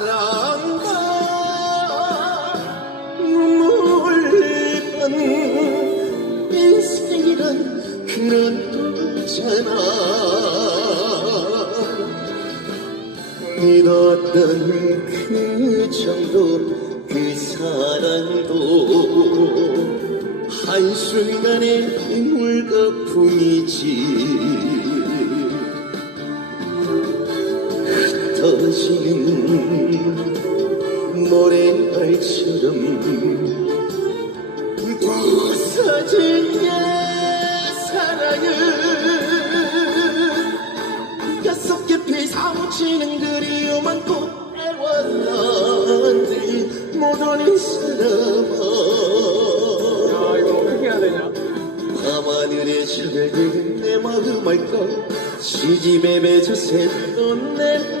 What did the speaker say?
사랑과 눈물은 인생이란 그런 거잖아. 믿었던 그 정도 그 사랑도 한순간의 물거품이지 흩어지는 모래알처럼 부서질 내 사랑은 뼛속 깊이 사무치는 그리움만 꼭 애원한들 모든 사람아 야 이거 어떻게 해야 되냐? 밤하늘에 저들은 내 마음 알까 시집에 맺어 샜던 내